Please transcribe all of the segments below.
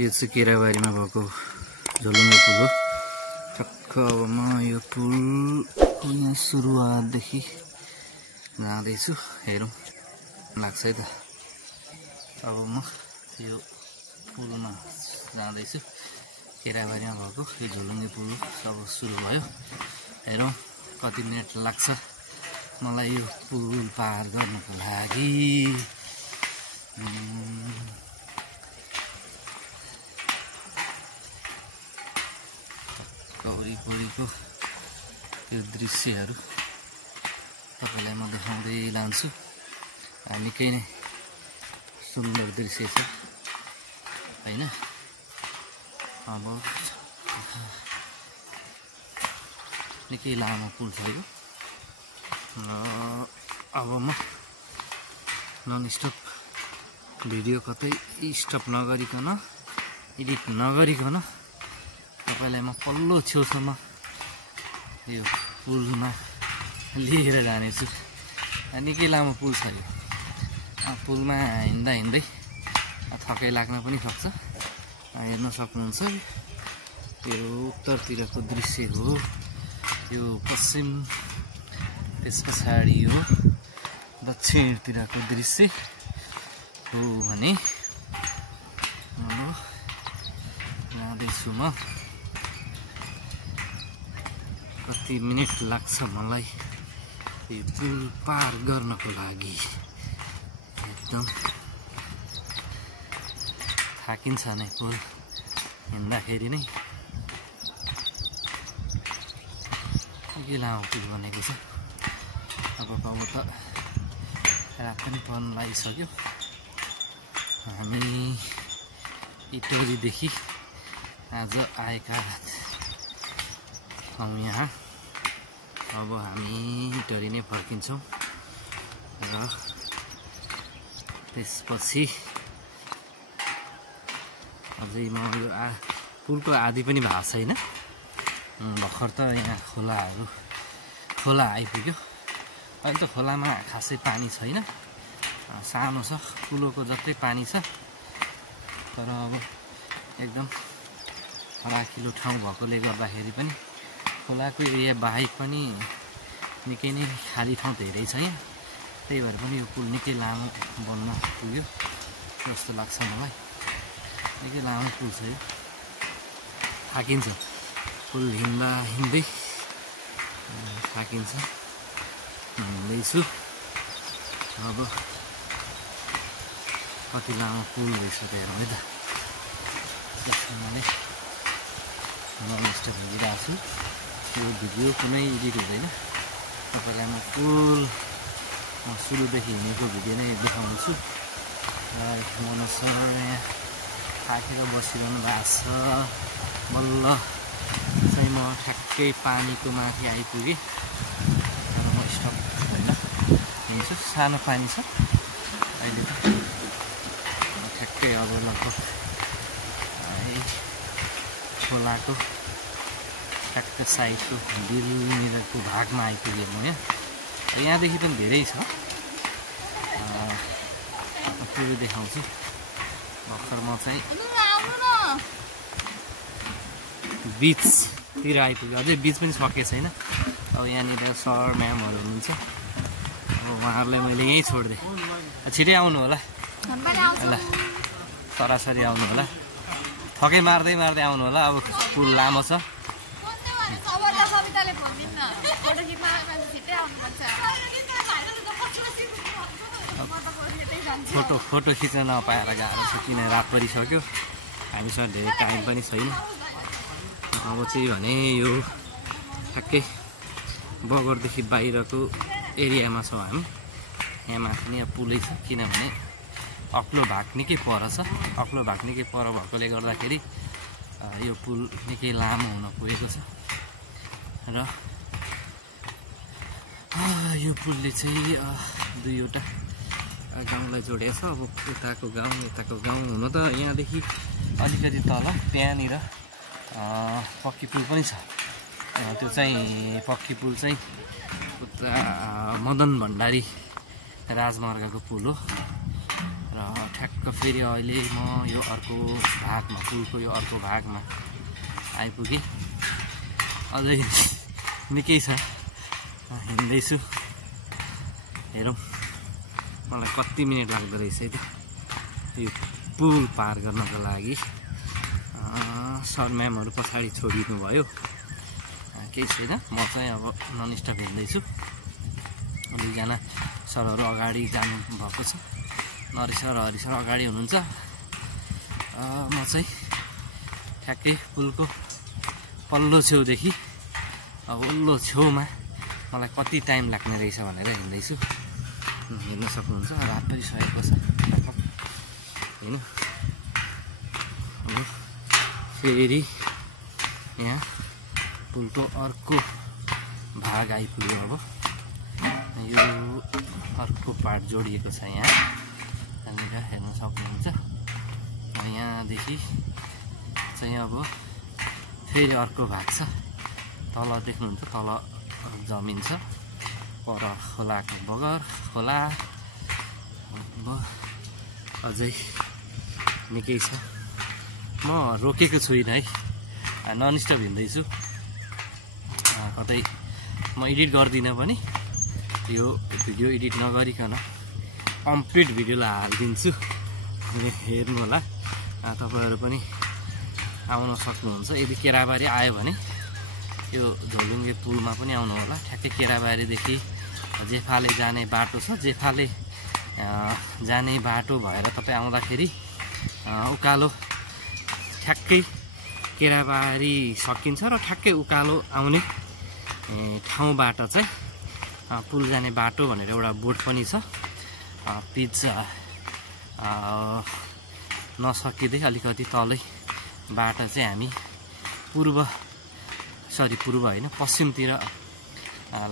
यो चाहिँ केराबारीमा भएको झोलुङ्गे पुल हो। टक्क अब म यो पुल सुरुवातदेखि जाँदैछु, हेरौँ लाग्छ है त। अब म यो पुलमा जाँदैछु, केराबारीमा भएको यो झोलुङ्गे पुल अब सुरु भयो। हेरौँ कति मिनट लाग्छ मलाई यो पुल पार गर्नको लागि। वरिपरिको यो दृश्यहरू तपाईँलाई म देखाउँदै लान्छु। निकै नै सुन्दर दृश्य छ हैन। अब निकै लामो पुल छ यो। अब म नन स्टप भिडियो कतै स्टप नगरिकन, एडिट नगरिकन तपाईँलाई म पल्लो छेउसम्म यो पुलमा लिएर जानेछु। निकै लामो पुल छ यो। पुलमा हिँड्दा हिँड्दै थकाइ लाग्न पनि सक्छ। हेर्न सक्नुहुन्छ यो उत्तरतिरको दृश्य हो, यो पश्चिम, त्यस पछाडि यो दक्षिणतिरको दृश्य हो भने जाँदैछु म। कति मिनट लाग्छ मलाई यो पुल पार गर्नको लागि। एकदम थाकिन्छ नै पुल हिँड्दाखेरि नै। के लामो पुल बनेको छ। अब त रात पनि पर्न लागिसक्यो। हामी इटोरीदेखि आज आएका हौँ यहाँ। अब हामी इटोरी नै फर्किन्छौँ र त्यसपछि अझै म यो पुलको आधी पनि भएको छैन। भर्खर त यहाँ खोला आइपुग्यो। अहिले त खोलामा खासै पानी छैन, सानो छ, पुलको जस्तै पानी छ। तर अब एकदम फराकिलो ठाउँ भएकोले गर्दाखेरि पनि खोलाको एरिया बाहेक पनि निकै नै खाली ठाउँ धेरै छ यहाँ। त्यही भएर पनि यो पुल निकै लामो बन्न पुग्यो जस्तो लाग्छ मलाई। निकै लामो पुल छ यो। थाकिन्छ पुल हिँड्दा हिँड्दै थाकिन्छ। हिँड्दैछु। अब कति लामो पुल रहेछ त हेरौँ है त। त्यसैले नन स्टप हिँडिरहेको छु। यो भिडियो कुनै एडिट हुँदैन। तपाईँलाई म पुल सुरुदेखि हिँडेको भिडियो नै देखाउँछु। मनोज सर यहाँ थाकेर बसिरहनु भएको छ। बल्ल चाहिँ म ठ्याक्कै पानीको माथि आइपुगेँ। तर म स्टप होइन हिँड्छु। सानो पानी छ अहिले त। ठ्याक्कै अब लगभग खोलाको ठ्याक्क साइडको बिलनिरको भागमा आइपुगेँ म यहाँ। यहाँदेखि पनि धेरै छ, पुरै देखाउँछु। भर्खर म चाहिँ बिचतिर आइपुग्यो। अझै बिच पनि सकेको छैन। अब यहाँनिर सर म्यामहरू हुनुहुन्छ। अब उहाँहरूलाई मैले यहीँ छोडिदिएँ। छिटै आउनु होला ल, सरासरी आउनु होला। थकै मार्दै मार्दै आउनु होला। अब पुल लामो छ। फोटो खिच्न नपाएर गाह्रो छ, किन रात परिसक्यो। हामीसँग धेरै टाइम पनि छैन। अब चाहिँ भने यो ठ्याक्कै बगरदेखि बाहिरको एरियामा छौँ हामी। यहाँ माथि नै पुलै छ, किनभने अग्लो भाग निकै पर छ। अग्लो भाग निकै पर भएकोले गर्दाखेरि यो पुल निकै लामो हुन पुगेको छ। र यो पुलले चाहिँ दुईवटा गाउँलाई जोडेको छ। अब यताको गाउँ हुन त यहाँदेखि अलिकति तल त्यहाँनिर पक्की पुल पनि छ। त्यो चाहिँ पक्की पुल चाहिँ उता मदन भण्डारी राजमार्गको पुल हो। र ठ्याक्क फेरि अहिले म यो अर्को भागमा पुलको यो अर्को भागमा आइपुगेँ। अझै निकै छ, हिँड्दैछु। हेरौँ मलाई कति मिनट लाग्दो रहेछ यो पुल पार गर्नको लागि। सर म्यामहरू पछाडि छोडिदिनु भयो, केही छैन। म चाहिँ अब नन स्टप हिँड्दैछु। दुईजना सरहरू अगाडि जानु भएको छ, नरी सर हरि सर अगाडि हुनुहुन्छ। म चाहिँ ठ्याक्कै पुलको पल्लो छेउदेखि उल्लो छेउमा मलाई कति टाइम लाग्ने रहेछ भनेर हिँड्दैछु। हेर्न सक्नुहुन्छ रात परिसकेको छ होइन। अब फेरि यहाँ पुलको अर्को भाग आइपुग्यो। अब यो अर्को पार्ट जोडिएको छ यहाँ, यहाँनिर हेर्न सक्नुहुन्छ। यहाँदेखि चाहिँ अब फेरि अर्को भाग छ। तल देख्नुहुन्छ, तल जमिन छ, पर खोलाको बगर खोला। अझै निकै छ। म रोकेको छुइनँ है, नन स्टप हिँड्दैछु। कतै म एडिट गर्दिनँ पनि, यो भिडियो एडिट नगरिकन कम्प्लिट भिडियोलाई हालिदिन्छु। हेर्नु होला, तपाईँहरू पनि आउन सक्नुहुन्छ। यदि केराबारी आयो भने यो झोलुङ्गे पुलमा पनि आउनु होला। ठ्याक्कै केराबारीदेखि जेफाले जाने बाटो छ, जेफाले जाने बाटो भएर तपाईँ आउँदाखेरि उकालो ठ्याक्कै केराबारी सकिन्छ र ठ्याक्कै उकालो आउने ठाउँबाट चाहिँ पुल जाने बाटो भनेर एउटा बोर्ड पनि छ। पिच नसकिँदै अलिकति तलैबाट चाहिँ हामी पूर्व होइन पश्चिमतिर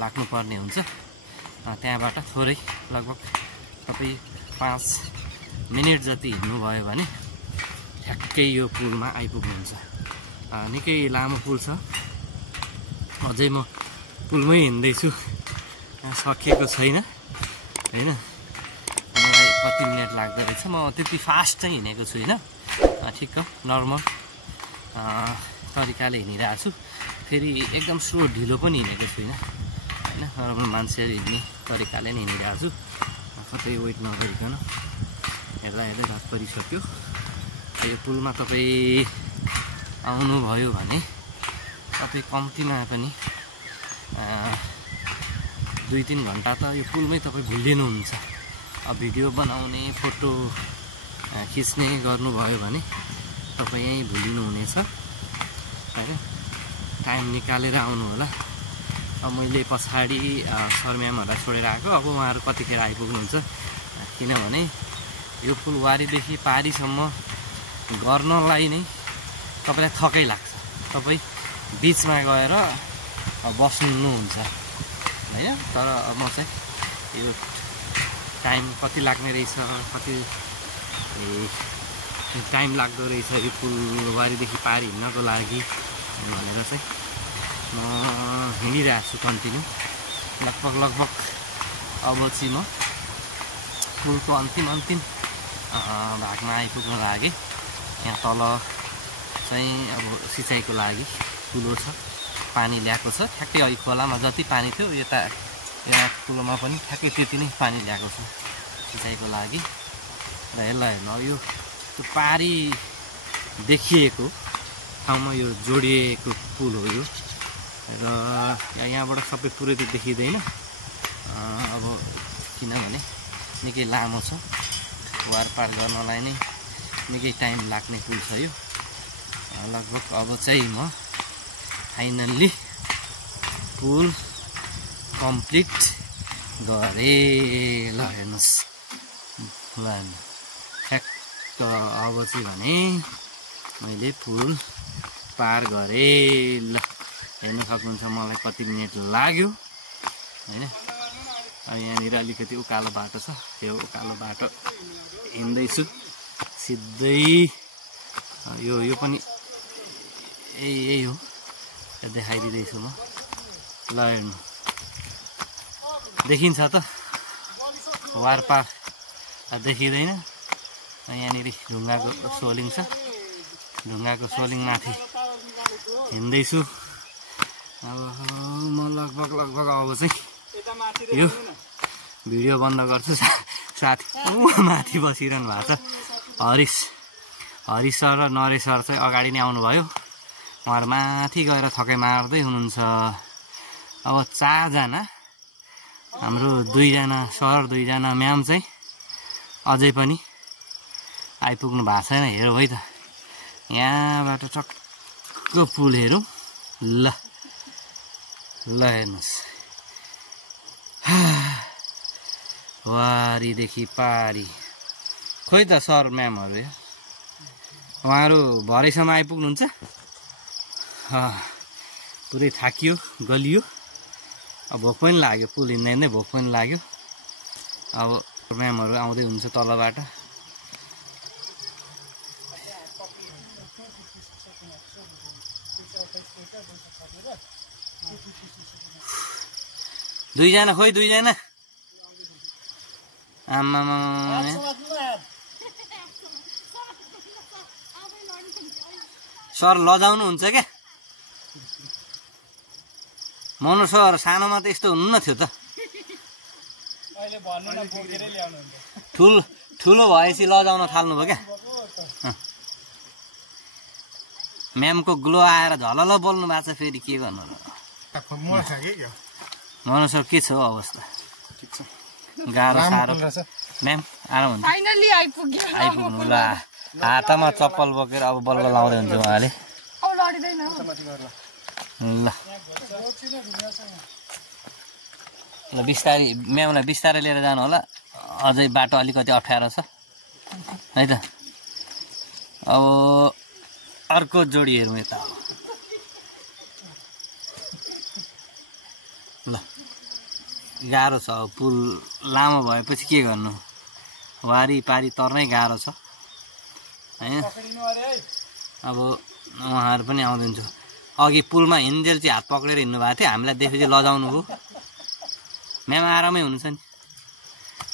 लाग्नुपर्ने हुन्छ। त्यहाँबाट थोरै लगभग तपाईँ 5 मिनट जति हिँड्नुभयो भने ठ्याक्कै यो पुलमा आइपुग्नुहुन्छ। निकै लामो पुल छ, अझै म पुलमै हिँड्दैछु, सकिएको छैन होइन। मलाई कति मिनट लाग्दो रहेछ, म त्यति फास्ट चाहिँ हिँडेको छुइनँ, ठिक्क नर्मल तरिकाले हिँडिरहेको छु। फेरि एकदम स्लो ढिलो पनि हिँडेको छुइनँ होइन, नर्मल मान्छेहरू हिँड्ने तरिकाले नै हिँडिरहेको छु। कतै वेट नगरिकन हेर्दा हेर्दै रात परिसक्यो। यो पुलमा तपाईँ आउनुभयो भने तपाईँ कम्तीमा पनि 2-3 घन्टा त यो पुलमै तपाईँ भुलिदिनुहुन्छ। अब भिडियो बनाउने, फोटो खिच्ने गर्नुभयो भने तपाईँ यहीँ भुलिनुहुनेछ होइन। टाइम निकालेर आउनु होला। अब मैले पछाडि सर म्यामहरूलाई छोडेर आएको, अब उहाँहरू कतिखेर आइपुग्नुहुन्छ, किनभने यो पुल वारीदेखि पारीसम्म गर्नलाई नै तपाईँलाई थकै लाग्छ। तपाईँ बिचमा गएर बस्नुहुन्छ होइन। तर म चाहिँ यो टाइम कति लाग्ने रहेछ, कति टाइम लाग्दो रहेछ यो पुल वारीदेखि पारी हिँड्नको लागि भनेर चाहिँ म हिँडिरहेको छु कन्टिन्यू। लगभग अब चाहिँ म पुलको अन्तिम भागमा आइपुग्न लागेँ। यहाँ तल चाहिँ अब सिँचाइको लागि कुलो छ, पानी ल्याएको छ। ठ्याक्कै अहिले खोलामा जति पानी थियो यता कुलोमा पनि ठ्याक्कै त्यति नै पानी ल्याएको छ सिँचाइको लागि। र हेर्नु यो पारी देखिएको ठाउँमा यो जोडिएको पुल हो यो। र यहाँबाट सबै पुरै त देखिँदैन, अब किनभने निकै लामो छ, वारपार गर्नलाई नै निकै टाइम लाग्ने पुल छ यो। लगभग अब चाहिँ म फाइनल्ली पुल कम्प्लिट गरेँ। ल हेर्नुहोस्, ल ठ्याक्क अब चाहिँ भने मैले पुल पार गरेँ। ल हेर्नु सक्नुहुन्छ मलाई कति मिनट लाग्यो होइन। यहाँनिर अलिकति उकालो बाटो छ, त्यो उकालो बाटो हिँड्दैछु सिधै। यो पनि यही हो, देखाइदिँदैछु म। ल हेर्नु देखिन्छ त, वारपार देखिँदैन यहाँनिर ढुङ्गाको सोलिङ छ, ढुङ्गाको सोलिङ माथि हिँड्दैछु। अब म लगभग अब चाहिँ यो भिडियो बन्द गर्छु। साथी माथि बसिरहनु भएको छ हरिश सर र नरेश सर चाहिँ अगाडि नै आउनुभयो। उहाँहरू माथि गएर थकै मार्दै हुनुहुन्छ। अब 4 जना, हाम्रो 2 जना सर 2 जना म्याम चाहिँ अझै पनि आइपुग्नु भएको छैन। हेरौँ है त, यहाँबाट टक्क पुल हेरौँ। ल हेर्नुहोस्, वारीदेखि पारी। खोइ त सर म्यामहरू उहाँहरू भरेसम्म आइपुग्नुहुन्छ। पुरै थाकियो, गलियो, अब भोक पनि लाग्यो। पुल हिँड्दै हिँड्दै भोक पनि लाग्यो। अब म्यामहरू आउँदै हुन्छ तलबाट। दुईजना खोइ, 2 जना। आमामा सर लजाउनुहुन्छ क्या? मनु सर सानोमा त यस्तो हुनु न थियो त। ठुलो भएपछि लजाउन थाल्नुभयो क्या? म्यामको ग्लो आएर झलल बोल्नु भएको छ। फेरि के गर्नु र? मनु सर के छ अवस्था? गाह्रो साह्रो म्याम आराम हुन्छ? आइपुग्नु ल। हातमा चप्पल बोकेर अब बल्ल लाउँदै हुन्छ उहाँले। ल बिस्तारै म्यामलाई बिस्तारै लिएर जानु होला। अझै बाटो अलिकति अप्ठ्यारो छ है त। अब अर्को जोडी हेरौँ यता। ल गाह्रो छ। पुल लामो भएपछि के गर्नु, वारी पारी तर्नै गाह्रो छ हैन। अब उहाँहरू पनि आउँदैछ। अघि पुलमा हिँड्जेल चाहिँ हात पक्रेर हिँड्नु भएको थियो। हामीलाई देखेपछि लजाउनु हो। म्याम आरामै हुनुहुन्छ नि?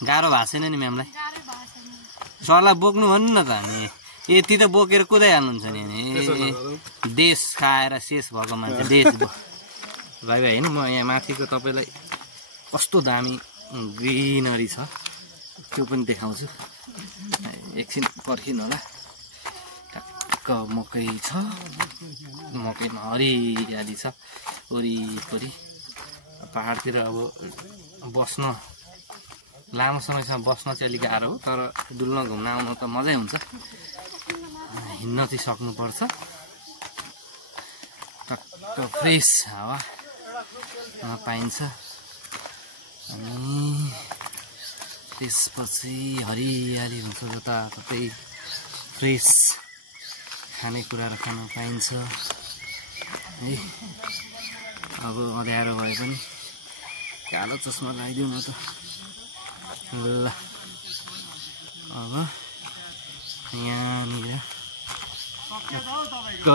गाह्रो भएको छैन नि म्यामलाई? सरलाई बोक्नु भन्नु न त। अनि यति त बोकेर कुदाइहाल्नुहुन्छ नि। देश खाएर शेष भएको मान्छे देश भाइ होइन। म यहाँ माथिको तपाईँलाई कस्तो दामी ग्रिनरी छ त्यो पनि देखाउँछु। एकछिन पर्खिनु होला। टक्क मकै छ, मकैमा हरियाली छ वरिपरि। पहाडतिर अब बस्न, लामो समयसम्म बस्न चाहिँ अलिक गाह्रो हो। तर डुल्न घुम्न आउनु त मजै हुन्छ। हिँड्न चाहिँ सक्नुपर्छ। टक्क फ्रेस हावा पाइन्छ। अनि त्यसपछि हरियाली हुन्छ जताततै। फ्रेस खानेकुराहरू खान पाइन्छ है। अब अँध्यारो भए पनि कालो चस्मा लगाइदिउँ न त। ल अब यहाँनिर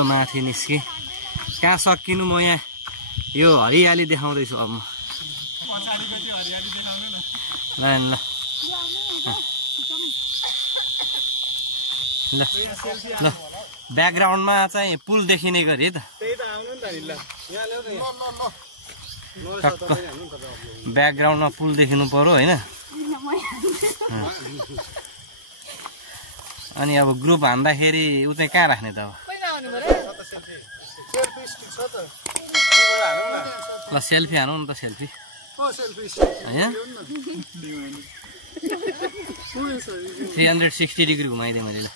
माथि निस्के। कहाँ सकिनु, म यहाँ यो हरियाली देखाउँदैछु अब म। ल ल ल ब्याकग्राउन्डमा चाहिँ पुल देखिने गरी है त। ब्याकग्राउन्डमा पुल देखिनु पर्यो होइन। अनि अब ग्रुप हान्दाखेरि उ चाहिँ कहाँ राख्ने त? अब ल सेल्फी हानौँ न त। सेल्फी होइन 360 डिग्री घुमाइदिएँ मैले। ल